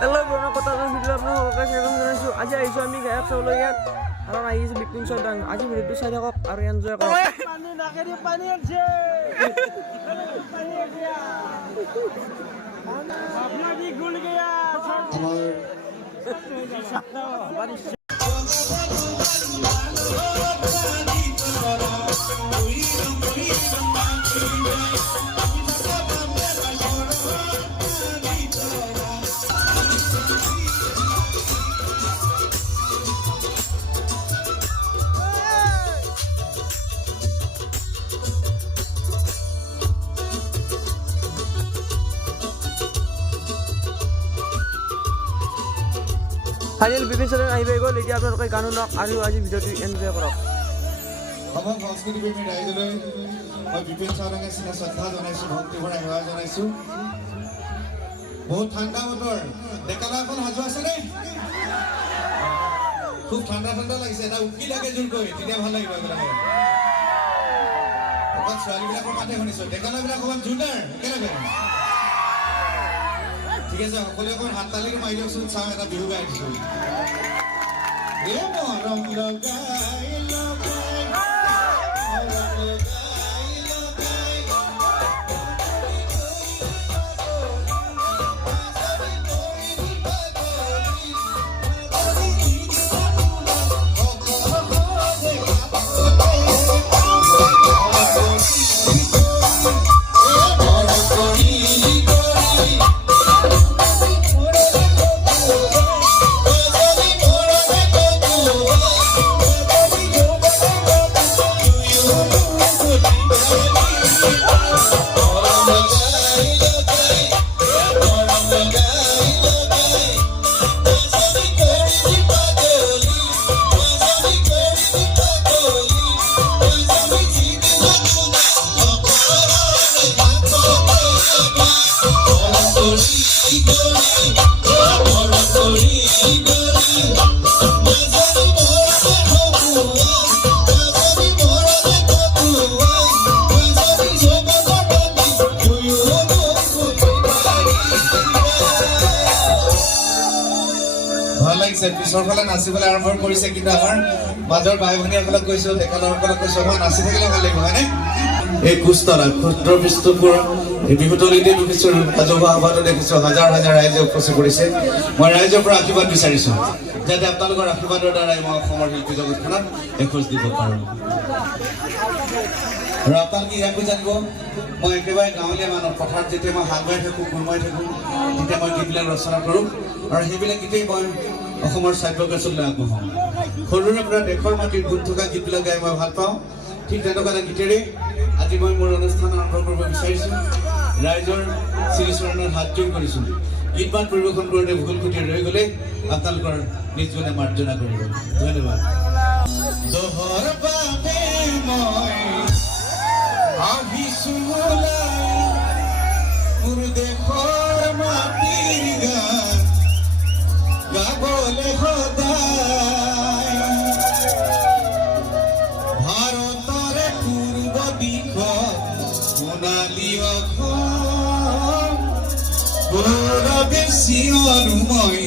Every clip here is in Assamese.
Hello, bro. Kota video আপোনালোকক স্বাগতম জনাইছোঁ। আজি আহিছোঁ আমি গায়ক চাবলৈ ইয়াত কাৰণ আহিছোঁ বিপিন চৌদান। আজি ভিডিঅ'টো চাই থাকক আৰু এনজয় কৰক। পানী নাকেদি পানী আছে। अपना भी घुल गया ফাইনেল বিপিন চৌদান আহি পাই গ'ল। এতিয়া আপোনালোকে গানো লওক আৰু আজি ভিডিঅ'টো এনজয় কৰক। আমাৰ সংস্কৃতি প্ৰেমী ৰাইজলৈ মই বিপিন চৌদানকে চিনা শ্ৰদ্ধা জনাইছোঁ, ভক্তি ভৰা সেৱা জনাইছোঁ। বহুত ঠাণ্ডা বতৰ, ডেকালাখন সাজু আছেনে? খুব ঠাণ্ডা ঠাণ্ডা লাগিছে, এটা উকি লাগে জোৰকৈ, তেতিয়া ভাল লাগিব একেলগে। অকল ছোৱালীবিলাকৰ মাতে শুনিছোঁ, ডেকালাবিলাক অকণমান জোৰদাৰ একেলগে। ঠিক আছে, সকলোৱে অকণমান হাত তালিকে মাৰি দিয়কচোন, চাওঁ এটা বিহু গাই দিছোঁ। মৰম লগাই পিছৰ ফালে নাচিবলৈ আৰম্ভ কৰিছে, কিন্তু আমাৰ মাজৰ বাই ভনীসকলক কৈছোঁ, ডেকালসকলক কৈছোঁ, অকণমান নাচি থাকিলে ভাল লাগিব, হয়নে? এই কুস্তলা ক্ষুদ্ৰ বিষ্ণুপুৰ এই বিহুতলীতে দেখিছোঁ, ৰাজহুৱা সভাতো দেখিছোঁ, হাজাৰ হাজাৰ ৰাইজে উপস্থিত কৰিছে। মই ৰাইজৰ পৰা আশীৰ্বাদ বিচাৰিছোঁ যাতে আপোনালোকৰ আশীৰ্বাদৰ দ্বাৰাই মই অসমৰ শিল্পী জগতখনত এখোজ দিব পাৰোঁ। আৰু আপোনালোকে ইয়াকো জানিব, মই একেবাৰে গাঁৱলীয়া মানুহ। পথাৰত যেতিয়া মই হাল বাই থাকোঁ, কোৰমাই থাকোঁ, তেতিয়া মই গীতবিলাক ৰচনা কৰোঁ আৰু সেইবিলাক গীতেই মই অসমৰ চাব্যকাশলৈ আগবঢ়াওঁ। সৰুৰে পৰা দেশৰ মাটিৰ গুণ থকা গীতবিলাক গাই মই ভাল পাওঁ। ঠিক তেনেকুৱা এটা গীতেৰে আজি মই মোৰ অনুষ্ঠান আৰম্ভ কৰিব বিচাৰিছোঁ। ৰাইজৰ শ্ৰীচৰণত হাত জোৰ কৰিছোঁ। গীত মাত পৰিৱেশন কৰোঁতে ভুল খুটি ৰৈ গ'লে আপোনালোকৰ নিজজনে মাৰ্জনা কৰিব। ধন্যবাদ। গাবলে সদায় ভাৰতৰে পূৰ্ব দিশত সোণালী অসম গৌৰৱে চিঞৰো মই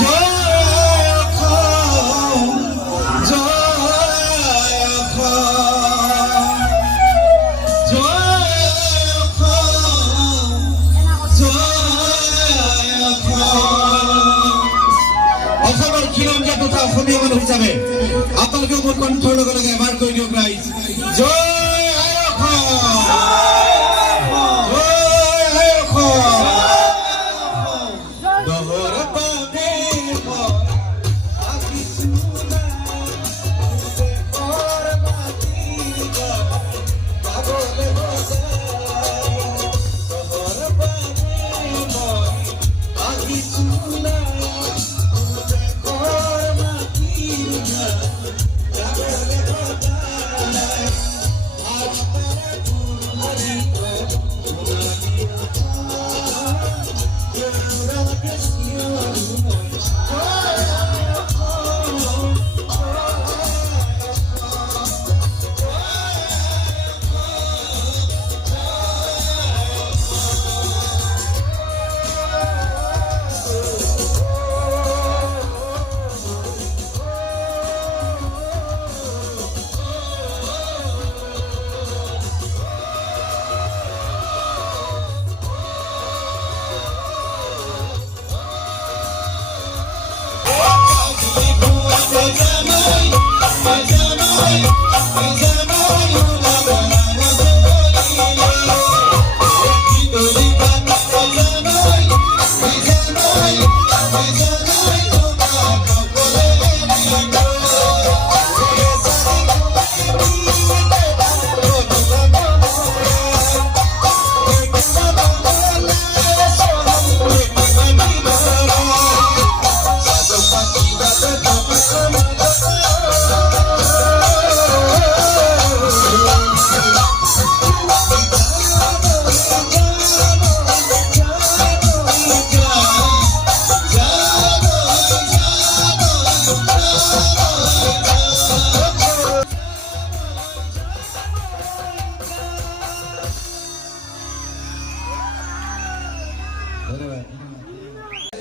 জয় অসম জয় অসম জয় অসম জয় অসম। অসমৰ খিলঞ্জীয়া তথা অসমীয়া মানুহ হিচাপে আপোনালোকেও মোৰ কণ্ঠৰ লগে লগে এবাৰ কৈ দিয়ক ৰাইজ, জয় আই অসম জয় আই অসম। দহৰ বাবে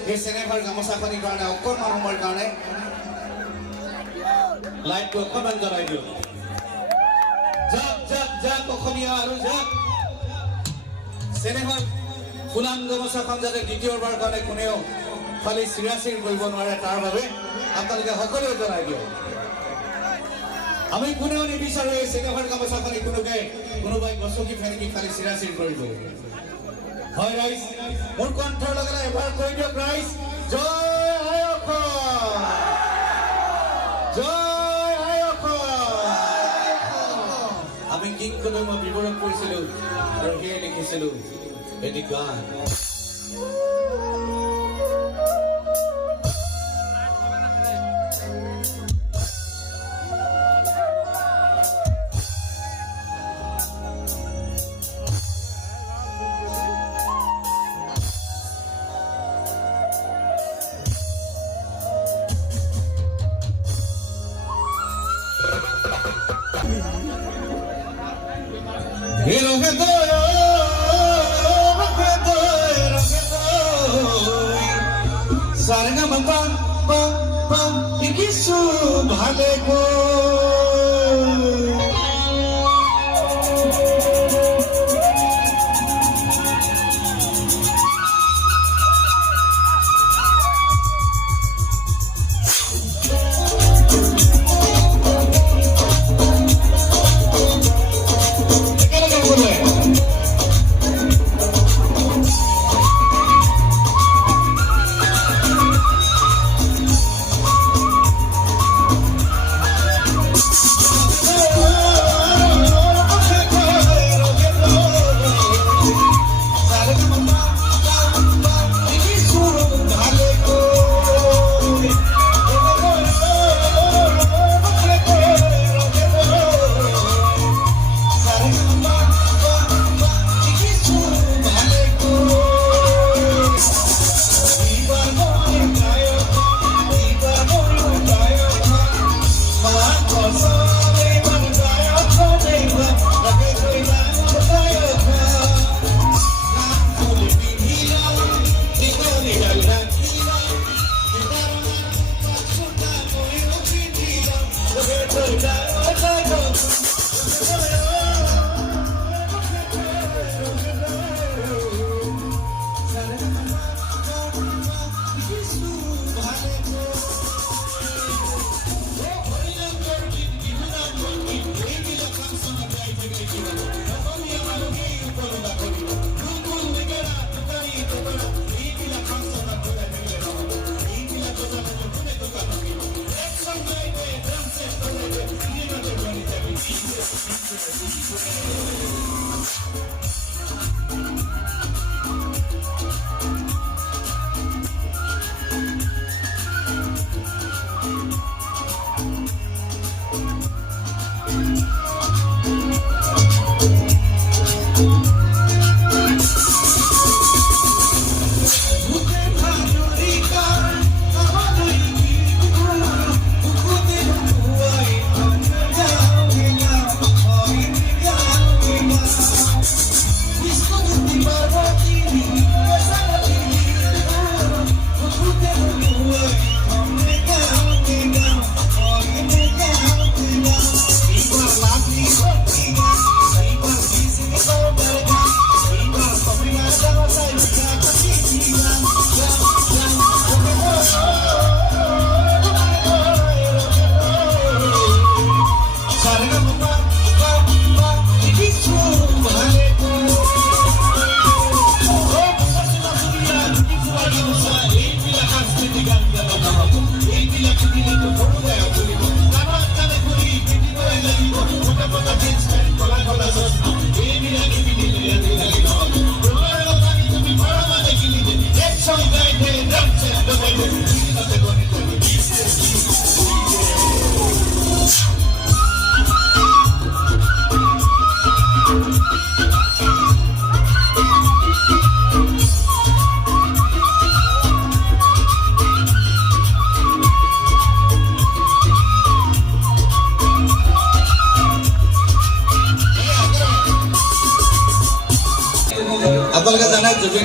এই চেনেভাৰ গামোচাখনিৰ কাৰণে অকণমান সময়ৰ কাৰণে লাইটটো অকণমান জ্বলাই দিওঁ যাক যাক যাক অসমীয়া আৰু যাক চেনেভাৰ ফুলাম গামোচাখন যাতে দ্বিতীয়বাৰ কাৰণে কোনেও খালি চিৰাচিৰ কৰিব নোৱাৰে তাৰ বাবে আপোনালোকে সকলোৱে জ্বলাই দিয়ক আমি কোনেও নিবিচাৰো এই চেনেভাৰ গামোচাখনি কোনোবাই গছকি ফেনেকি খালি চিৰাচিৰ কৰিব হয় ৰাইজ মোৰ কণ্ঠৰ লগে এবাৰ কৈ দিয়ক ৰাইজ জয় আই অসম জয় আই অসম আমি গীতখনলৈ মই বিৱৰণ কৰিছিলোঁ আৰু সেয়ে লিখিছিলোঁ এটি গান Sarga mata pa pa ikisu bhale ko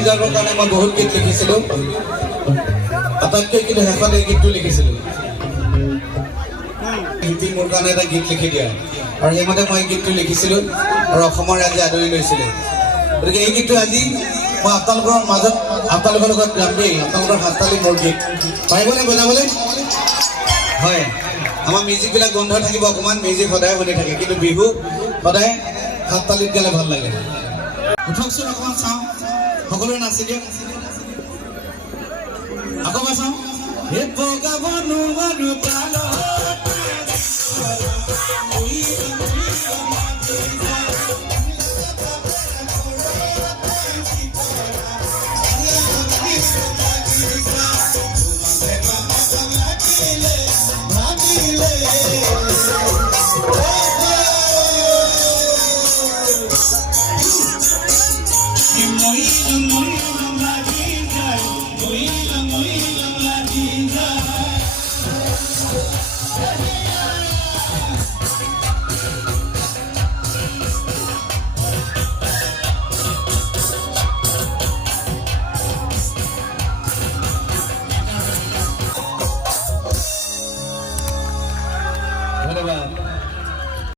বিলাকৰ কাৰণে মই বহুত গীত লিখিছিলোঁ আটাইতকৈ কিন্তু শেষত এই গীতটো লিখিছিলোঁ শিল্পী মোৰ কাৰণে এটা গীত লিখি দিয়া আৰু সেইমতে মই গীতটো লিখিছিলোঁ আৰু অসমৰ ৰাইজে আদৰি লৈছিলে গতিকে এই গীতটো আজি মই আপোনালোকৰ মাজত আপোনালোকৰ লগত গাম দেই আপোনালোকৰ হাততালি মোৰ গীত পাৰিবনে বজাবলৈ হয় আমাৰ মিউজিকবিলাক বন্ধ থাকিব অকণমান মিউজিক সদায় শুনি থাকে কিন্তু বিহু সদায় হাততালিত গালে ভাল লাগে উঠকচোন অকণমান চাওঁ সকলোৱে নাচি দিয়ক আকৌ চাওঁ